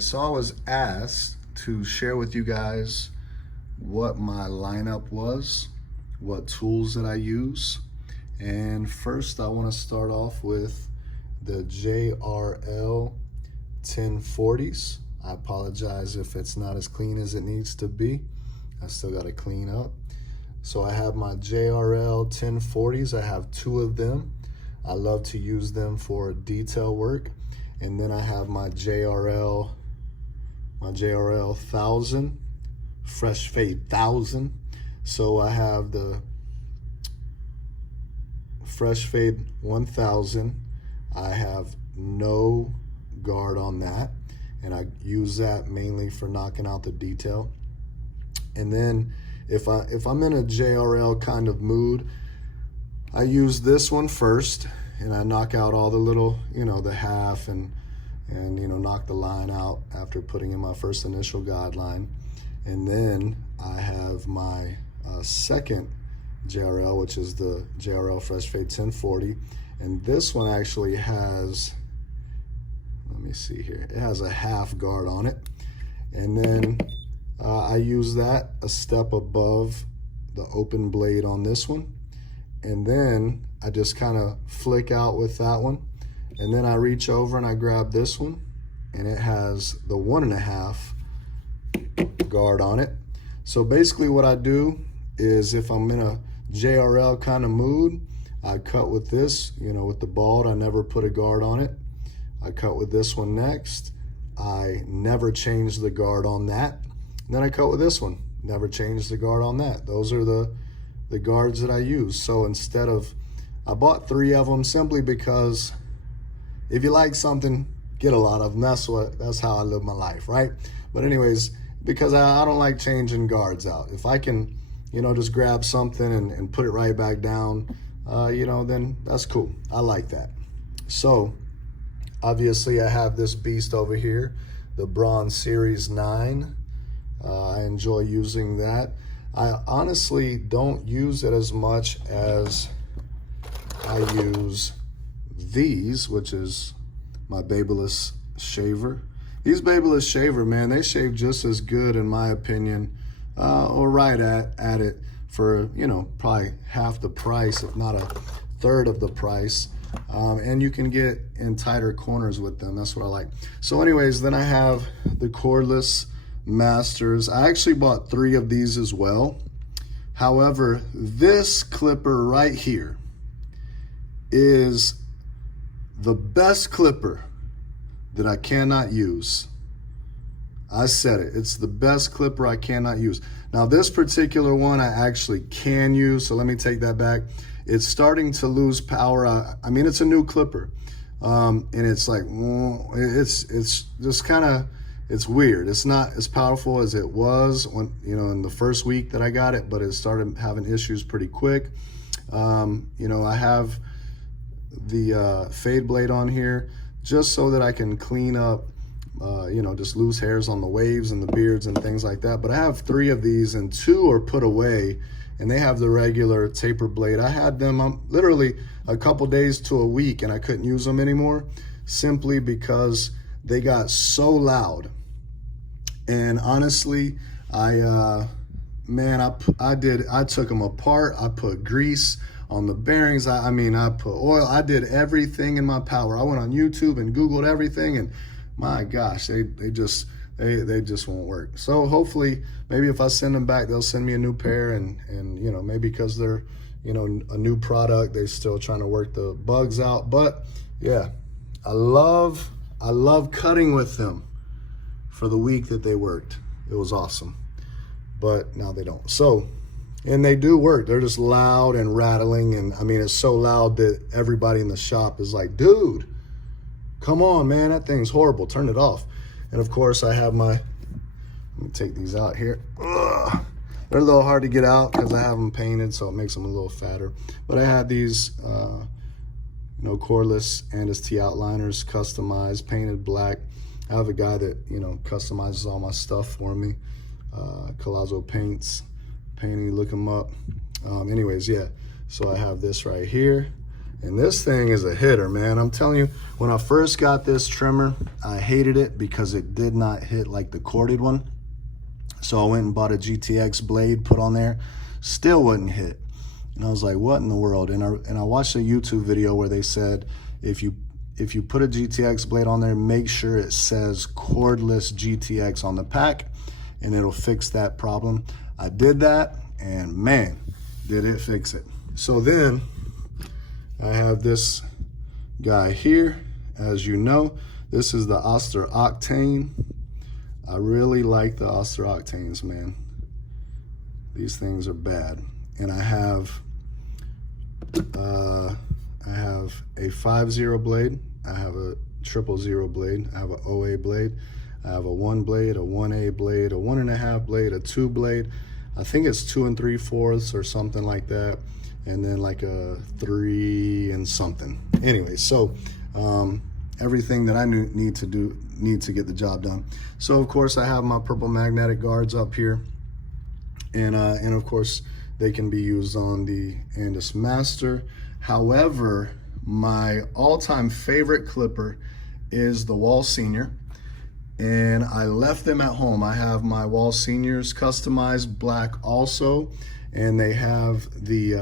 right, so I was asked to share with you guys what my lineup was, what tools that I use. And first I want to start off with the JRL 1040s. I apologize if it's not as clean as it needs to be. I still got to clean up. So I have my JRL 1040s. I have two of them. I love to use them for detail work. And then I have my JRL 1000, Fresh Fade 1000. So I have the Fresh Fade 1000. I have no guard on that, and I use that mainly for knocking out the detail. And then if I'm in a JRL kind of mood, I use this one first, and I knock out all the little, the half and knock the line out after putting in my first initial guideline. And then I have my second JRL, which is the JRL Fresh Fade 1040. And this one actually has, let me see here, it has a half guard on it. And then I use that a step above the open blade on this one. And then I just kind of flick out with that one. And then I reach over and I grab this one, and it has the 1.5 guard on it. So basically what I do is, if I'm in a JRL kind of mood, I cut with this, with the bald. I never put a guard on it. I cut with this one next. I never change the guard on that. And then I cut with this one. Never change the guard on that. Those are the guards that I use. So instead of, I bought 3 of them simply because if you like something, get a lot of them. That's how I live my life, right? But anyways, because I don't like changing guards out. If I can, just grab something and put it right back down, then that's cool. I like that. So obviously I have this beast over here, the Bronze Series 9. I enjoy using that. I honestly don't use it as much as I use these, which is my Babyliss shaver. These Babyliss shaver, man, they shave just as good in my opinion, or right at it for, probably half the price, if not a third of the price. And you can get in tighter corners with them. That's what I like. So anyways, then I have the Cordless Masters. I actually bought 3 of these as well. However, this clipper right here is the best clipper that I cannot use. I said it. It's the best clipper I cannot use. Now, this particular one I actually can use, so let me take that back. It's starting to lose power. I mean, it's a new clipper, and it's like, it's just kind of, it's weird. It's not as powerful as it was when, in the first week that I got it, but it started having issues pretty quick. I have the fade blade on here just so that I can clean up, just loose hairs on the waves and the beards and things like that. But I have 3 of these, and 2 are put away, and they have the regular taper blade. I had them literally a couple days to a week, and I couldn't use them anymore simply because they got so loud. And honestly, I took them apart. I put grease on the bearings. I put oil. I did everything in my power. I went on YouTube and Googled everything, and my gosh, they just won't work. So hopefully, maybe if I send them back, they'll send me a new pair, and maybe because they're, a new product, they're still trying to work the bugs out. But yeah, I love cutting with them for the week that they worked. It was awesome. But now they don't. So, and they do work. They're just loud and rattling, and I mean, it's so loud that everybody in the shop is like, dude, come on, man, that thing's horrible, turn it off. And of course I have let me take these out here. Ugh. They're a little hard to get out because I have them painted, so it makes them a little fatter. But I had these cordless and T outliners, customized, painted black. I have a guy that, customizes all my stuff for me. Colazzo Paints, painting, look him up. Anyways, yeah, so I have this right here. And this thing is a hitter, man. I'm telling you, when I first got this trimmer, I hated it because it did not hit like the corded one. So I went and bought a GTX blade, put on there, still wouldn't hit. And I was like, what in the world? And I watched a YouTube video where they said, if you put a GTX blade on there, make sure it says cordless GTX on the pack, and it'll fix that problem. I did that, and man, did it fix it. So then I have this guy here. As you know, this is the Octane. I really like the Octanes, man. These things are bad. And I have a 5-0 blade. I have a 000 blade. I have an OA blade. I have a 1 blade, a 1A blade, a 1.5 blade, a 2 blade. I think it's 2 3/4 or something like that. And then like a 3 and something. Anyway, so everything that I need to get the job done. So of course I have my purple magnetic guards up here, and of course they can be used on the Cordless Master. However, my all-time favorite clipper is the Wall Senior, and I left them at home. I have my Wall Seniors customized black also, and they have the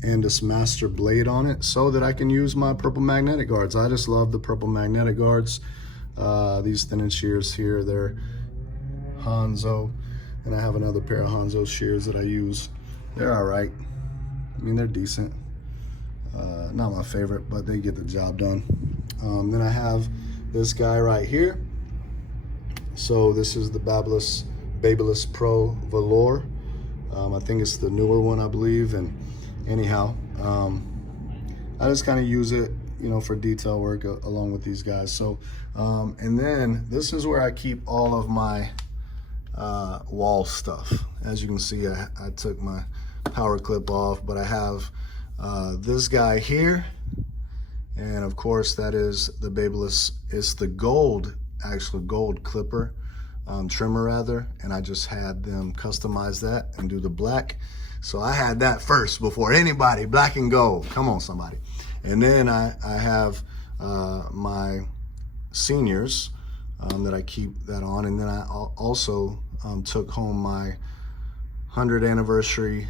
Cordless Master blade on it so that I can use my purple magnetic guards. I just love the purple magnetic guards. These thinning shears here, they're Hanzo, and I have another pair of Hanzo shears that I use. They're all right. I mean, they're decent. Not my favorite, but they get the job done. Then I have this guy right here. So this is the Babyliss Pro Velour. I think it's the newer one, I believe. And anyhow, I just kind of use it, you know, for detail work along with these guys. So, and then this is where I keep all of my wall stuff. As you can see, I took my power clip off, but I have this guy here, and of course that is the Babyliss. It's the gold, actual gold clipper, trimmer rather, and I just had them customize that and do the black. So I had that first before anybody, black and gold. Come on, somebody. And then I have my seniors that I keep that on, and then I also took home my 100th anniversary.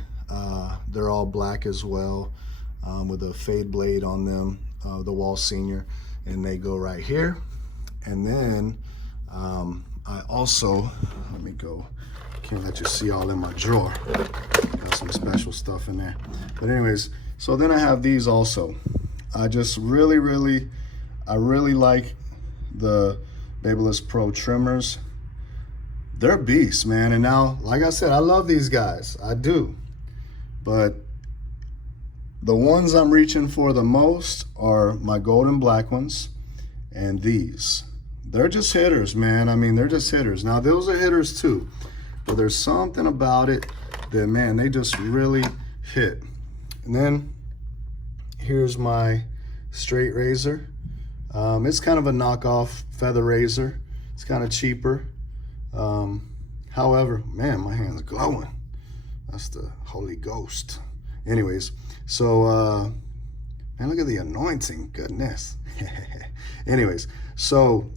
They're all black as well, with a fade blade on them, the Wall Senior, and they go right here. And then I also, let me go, can't let you see all in my drawer. Got some special stuff in there. But anyways, so then I have these also. I just really like the Babyliss Pro trimmers. They're beasts, man. And now, like I said, I love these guys. I do. But the ones I'm reaching for the most are my gold and black ones and these. They're just hitters, man. I mean, they're just hitters. Now, those are hitters too. But there's something about it that, man, they just really hit. And then here's my straight razor. It's kind of a knockoff feather razor. It's kind of cheaper. However, man, my hand's glowing. That's the Holy Ghost. Anyways, so, man, look at the anointing, goodness. Anyways, so,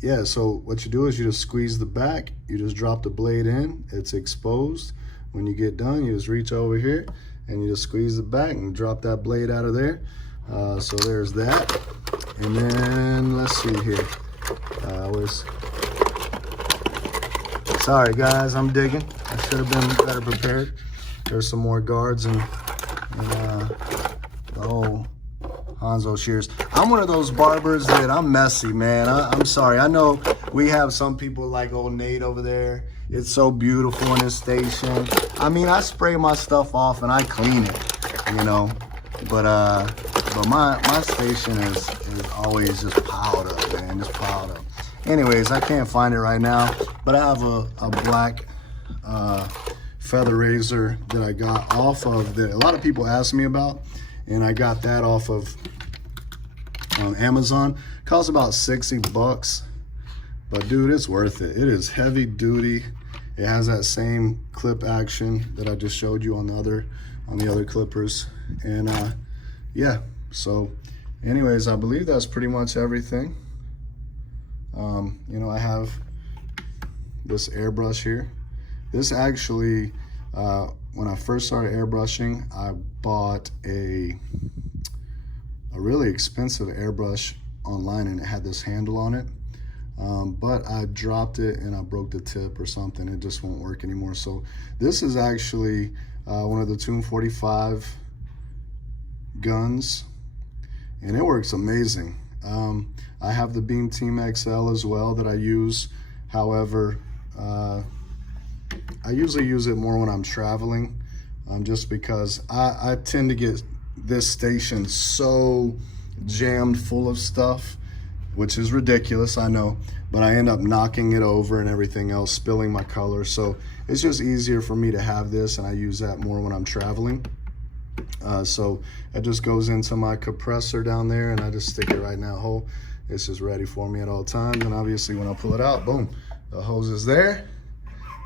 yeah, so what you do is you just squeeze the back, you just drop the blade in, it's exposed. When you get done, you just reach over here and you just squeeze the back and drop that blade out of there. So there's that. And then, let's see here. Sorry guys, I'm digging. I should have been better prepared. There's some more guards and the whole Hanzo shears. I'm one of those barbers that I'm messy, man. I'm sorry. I know we have some people like old Nate over there. It's so beautiful in his station. I mean, I spray my stuff off and I clean it, you know. But my station is always just piled up, man. Just piled up. Anyways, I can't find it right now, but I have a black feather razor that I got off of that a lot of people ask me about, and I got that off of Amazon. It costs about $60, but dude, it's worth it. It is heavy duty, It has that same clip action that I just showed you on the other clippers. And yeah, so anyways, I believe that's pretty much everything. You know, I have this airbrush here. This actually, when I first started airbrushing, I bought a really expensive airbrush online, and it had this handle on it. But I dropped it and I broke the tip or something. It just won't work anymore. So this is actually one of the Tune 45 guns, and it works amazing. I have the Beam Team XL as well that I use. However, I usually use it more when I'm traveling, just because I tend to get this station so jammed full of stuff, which is ridiculous, I know, but I end up knocking it over and everything else, spilling my color. So it's just easier for me to have this, and I use that more when I'm traveling. So it just goes into my compressor down there, and I just stick it right in that hole. It's just ready for me at all times. And obviously when I pull it out, boom, the hose is there.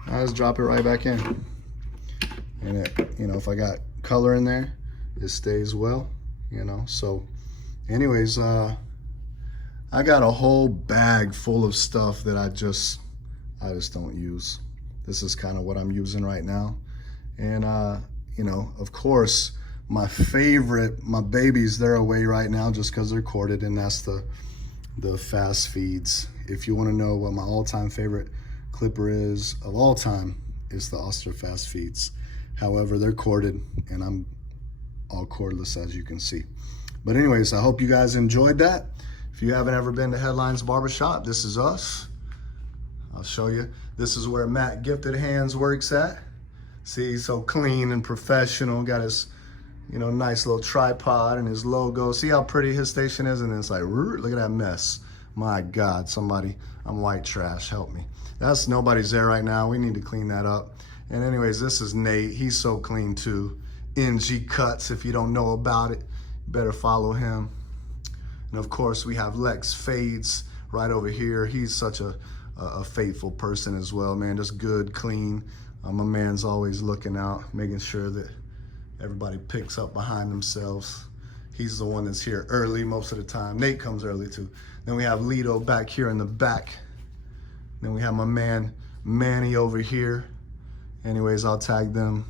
I just drop it right back in. And it, you know, if I got color in there, it stays well, you know. So anyways, I got a whole bag full of stuff that I just don't use. This is kind of what I'm using right now. And you know, of course, my babies, they're away right now just because they're corded, and that's the fast feeds. If you want to know what my all-time favorite clipper is of all time, is the Oster fast feeds. However, they're corded, and I'm all cordless, as you can see. But anyways, I hope you guys enjoyed that. If you haven't ever been to Headlines Barbershop, this is us. I'll show you. This is where Matt Gifted Hands works at. See, he's so clean and professional. Got his, you know, nice little tripod and his logo. See how pretty his station is? And it's like, look at that mess. My God, somebody, I'm white trash, help me. Nobody's there right now. We need to clean that up. And anyways, this is Nate. He's so clean too. NG Cuts, if you don't know about it, you better follow him. And of course, we have Lex Fades right over here. He's such a faithful person as well, man. Just good, clean. My man's always looking out, making sure that everybody picks up behind themselves. He's the one that's here early most of the time. Nate comes early too. Then we have Lito back here in the back. Then we have my man Manny over here. Anyways, I'll tag them,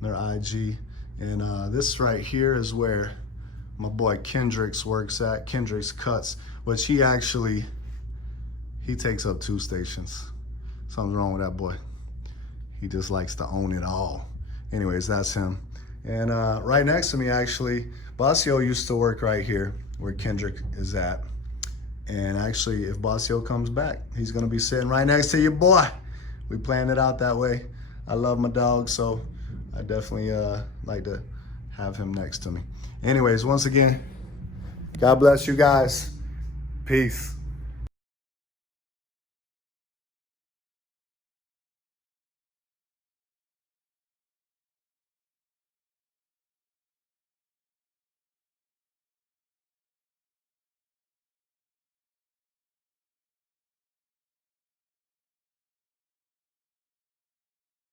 their IG. And this right here is where my boy Kendricks works at, Kendricks Cuts, which he takes up 2 stations. Something's wrong with that boy. He just likes to own it all. Anyways, that's him. And right next to me, actually, Basio used to work right here where Kendrick is at. And actually, if Basio comes back, he's gonna be sitting right next to your boy. We planned it out that way. I love my dog, so I definitely like to have him next to me. Anyways, once again, God bless you guys. Peace.